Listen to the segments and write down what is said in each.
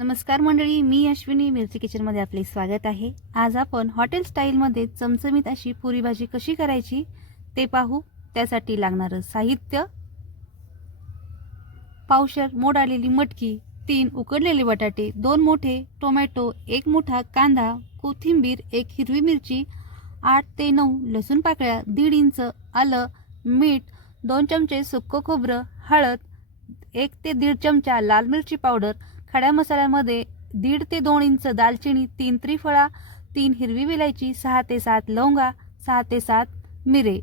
नमस्कार मंडळी, मी अश्विनी मिरची किचनमध्ये आपले स्वागत आहे। आज आपण हॉटेल स्टाईलमध्ये चमचमीत अशी पुरी भाजी कशी करायची ते पाहू। त्यासाठी लागणारे साहित्य: पावशर मोड आलेली मटकी, 3 उकडलेले बटाटे, 2 मोठे टोमॅटो, 1 मोठा कांदा, कोथिंबीर, 1 हिरवी मिरची, 8 ते 9 लसूण पाकळ्या, 1.5 इंच आलं, मीठ, 2 चमचे सुक्कं खोबरं, हळद, 1 ते 1.5 चमचा लाल मिरची पावडर, खड्या मसाल्यामध्ये 1.5 ते 2 इंच दालचिनी, 3 त्रिफळा, 3 हिरवी विलायची, 6 ते 7 लवंगा, 6 ते 7 मिरे,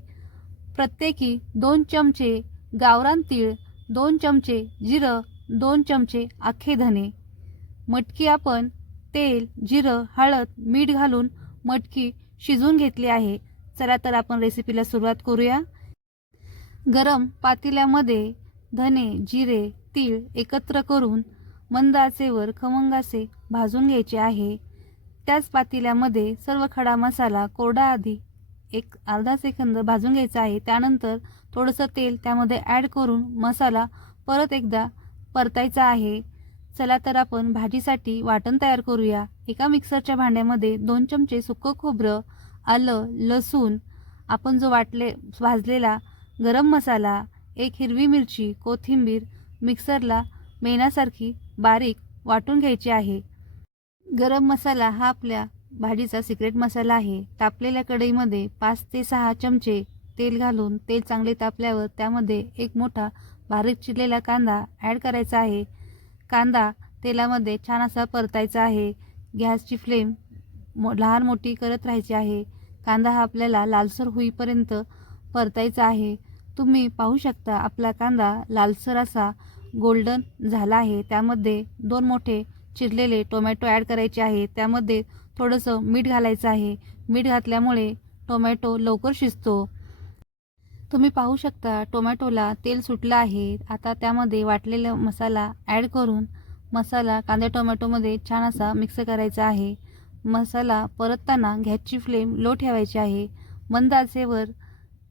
प्रत्येकी 2 चमचे गावरान तीळ, 2 चमचे जिरं, 2 चमचे अख्खे धने। मटकी आपण तेल, जिरं, हळद, मीठ घालून मटकी शिजवून घेतली आहे। चला तर आपण रेसिपीला सुरुवात करूया। गरम पातेल्यामध्ये धने, जिरे, तीळ एकत्र करून मंद आचेवर खमंग असे भाजून घ्यायचे आहे। त्याच पातेल्यामध्ये सर्व खडा मसाला कोरडा आधी एक अर्धा सेकंद भाजून घ्यायचा आहे। त्यानंतर थोडंसं तेल त्यामध्ये ॲड करून मसाला परत एकदा परतायचा आहे। चला तर आपण भाजीसाठी वाटण तयार करूया। एका मिक्सरच्या भांड्यामध्ये 2 चमचे सुक्कं खोबरं, आलं, लसूण, आपण जो भाजलेला गरम मसाला, 1 हिरवी मिरची, कोथिंबीर मिक्सरला मेणासारखी बारीक वाटून घ्यायची आहे। गरम मसाला हा आपल्या भाजीचा सिक्रेट मसाला आहे। तापलेल्या कढईमध्ये 5 ते 6 चमचे तेल घालून तेल चांगले तापल्यावर त्यामध्ये 1 मोठा बारीक चिरलेला कांदा ॲड करायचा आहे। कांदा तेलामध्ये छान असा परतायचा आहे। गॅसची फ्लेम लहान मोठी करत राहायची आहे। कांदा हा आपल्याला लालसर होईपर्यंत परतायचा आहे। तुम्ही पाहू शकता आपला कांदा लालसर असा गोल्डन झाला आहे। त्यामध्ये 2 मोठे चिरलेले टोमॅटो ॲड करायचे आहे। त्यामध्ये थोडंसं मीठ घालायचं आहे। मीठ घातल्यामुळे टोमॅटो लवकर शिजतो। तुम्ही पाहू शकता टोमॅटोला तेल सुटलं आहे। आता त्यामध्ये वाटलेला मसाला ॲड करून मसाला कांदा टोमॅटोमध्ये छान असा मिक्स करायचा आहे। मसाला परतताना गॅसची फ्लेम लो ठेवायची आहे। मंद आचेवर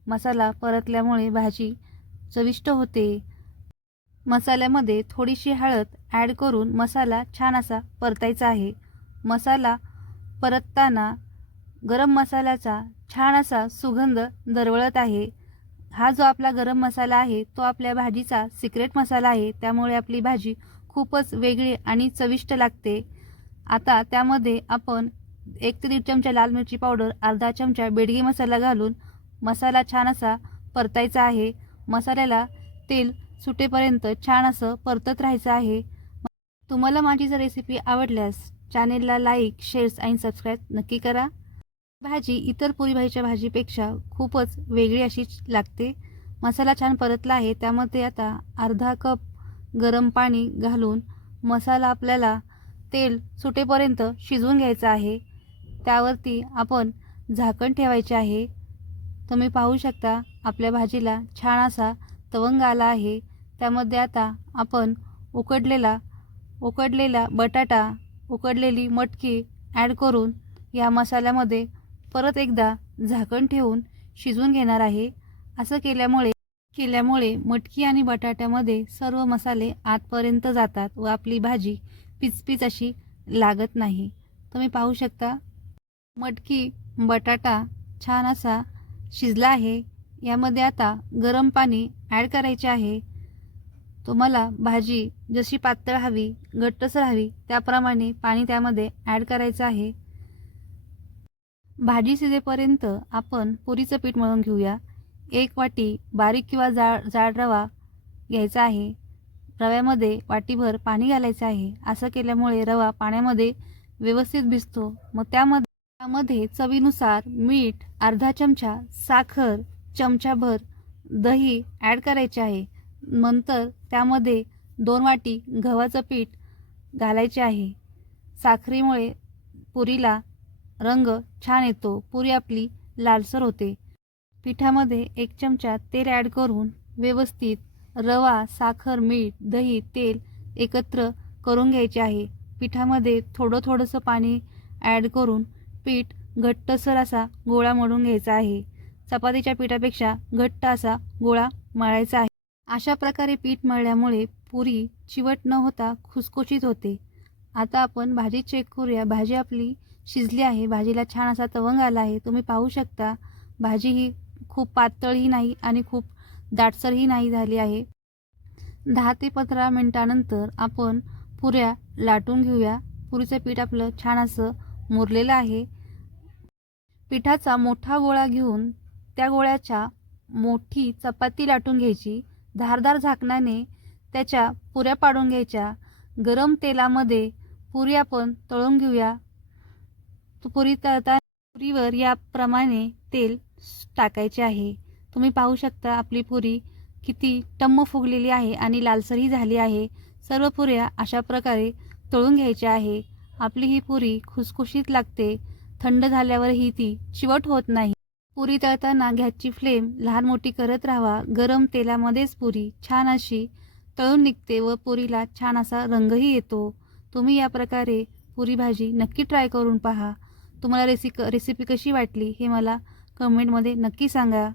मसाला परतल्यामुळे भाजी चविष्ट होते। मसाल्यामध्ये थोडीशी हळद ॲड करून मसाला छान असा परतायचा आहे। मसाला परतताना गरम मसाल्याचा छान असा सुगंध दरवळत आहे। हा जो आपला गरम मसाला आहे तो आपल्या भाजीचा सिक्रेट मसाला आहे। त्यामुळे आपली भाजी खूपच वेगळी आणि चविष्ट लागते। आता त्यामध्ये आपण 1 ते 1.5 चमचा लाल मिरची पावडर, अर्धा चमचा बेडगी मसाला घालून मसाला छान असा परतायचा आहे। मसाल्याला तेल सुटेपर्यंत छान असं परतत राहायचं आहे। तुम्हाला माझी जर रेसिपी आवडल्यास चॅनेलला लाईक, शेअर आणि सबस्क्राईब नक्की करा। भाजी इतर पुरी भाजीच्या भाजीपेक्षा खूपच वेगळी अशी लागते। मसाला छान परतला आहे। त्यामध्ये आता अर्धा कप गरम पाणी घालून मसाला आपल्याला तेल सुटेपर्यंत शिजवून घ्यायचा आहे। त्यावरती आपण झाकण ठेवायचे आहे। तुम्ही पाहू शकता आपल्या भाजीला छान असा तवंग आला आहे। त्यामध्ये आता आपण उकडलेला बटाटा, उकडलेली मटकी ॲड करून या मसाल्यामध्ये परत एकदा झाकण ठेवून शिजवून घेणार आहे। असं केल्यामुळे मटकी आणि बटाट्यामध्ये सर्व मसाले आतपर्यंत जातात व आपली भाजी पिचपिच अशी लागत नाही। तुम्ही पाहू शकता मटकी बटाटा छान असा शिजला आहे। यामध्ये आता गरम पाणी ॲड करायचे आहे। तुम्हाला भाजी जशी पातळ हवी, घट्टसर हवी त्याप्रमाणे पाणी त्यामध्ये ॲड करायचं आहे। भाजी शिजेपर्यंत आपण पुरीचं पीठ मळून घेऊया। 1 वाटी बारीक किंवा जाड रवा घ्यायचा आहे। रव्यामध्ये वाटीभर पाणी घालायचं आहे। असं केल्यामुळे रवा पाण्यामध्ये व्यवस्थित भिजतो। मग त्यामध्ये चवीनुसार मीठ, अर्धा चमचा साखर, चमचाभर दही ॲड करायचे आहे। नंतर त्यामध्ये 2 वाटी गव्हाचं पीठ घालायचे आहे। साखरेमुळे पुरीला रंग छान येतो, पुरी आपली लालसर होते। पिठामध्ये 1 चमचा तेल ॲड करून व्यवस्थित रवा, साखर, मीठ, दही, तेल एकत्र करून घ्यायचे आहे। पिठामध्ये थोडंसं पाणी ॲड करून पीठ घट्टसर असा गोळा मळून घ्यायचा आहे। चपातीच्या पिठापेक्षा घट्ट असा गोळा मळायचा आहे। अशा प्रकारे पीठ मळल्यामुळे पुरी चिवट न होता खुसखुशीत होते। आता आपण भाजी चेक करूया. भाजी आपली शिजली आहे. भाजीला छान असा तवंग आला आहे. तुम्ही पाहू शकता भाजी ही खूप पातळही नाही आणि खूप दाटसरही नाही झाली आहे. 10 ते 15 मिनिटानंतर आपण पुऱ्या लाटून घेऊया. पुरीचं पीठ आपलं छान असं मुरलेलं आहे. पिठाचा मोठा गोळा घेऊन त्या गोळ्याच्या मोठी चपाती लाटून घ्यायची. धारदार झाकणाने त्याच्या पुऱ्या पाडून घ्यायच्या. गरम तेलामध्ये पुरी आपण तळून घेऊया. पुरी तळताना पुरीवर याप्रमाणे तेल टाकायचे आहे. तुम्ही पाहू शकता आपली पुरी किती टम्म फुगलेली आहे आणि लालसरही झाली आहे. सर्व पुऱ्या अशा प्रकारे तळून घ्यायच्या आहे. आपली ही पुरी खुसखुशीत लागते. थंड झाल्यावरही ती चिवट होत नाही. पुरी तळताना गॅसची फ्लेम लहान मोठी करत राहावा. गरम तेलामध्येच पुरी छान अशी तळून निघते व पुरीला छान असा रंगही येतो. तुम्ही या प्रकारे पुरी भाजी नक्की ट्राय करून पहा. तुम्हाला रेसिपी कशी वाटली हे मला कमेंटमध्ये नक्की सांगा.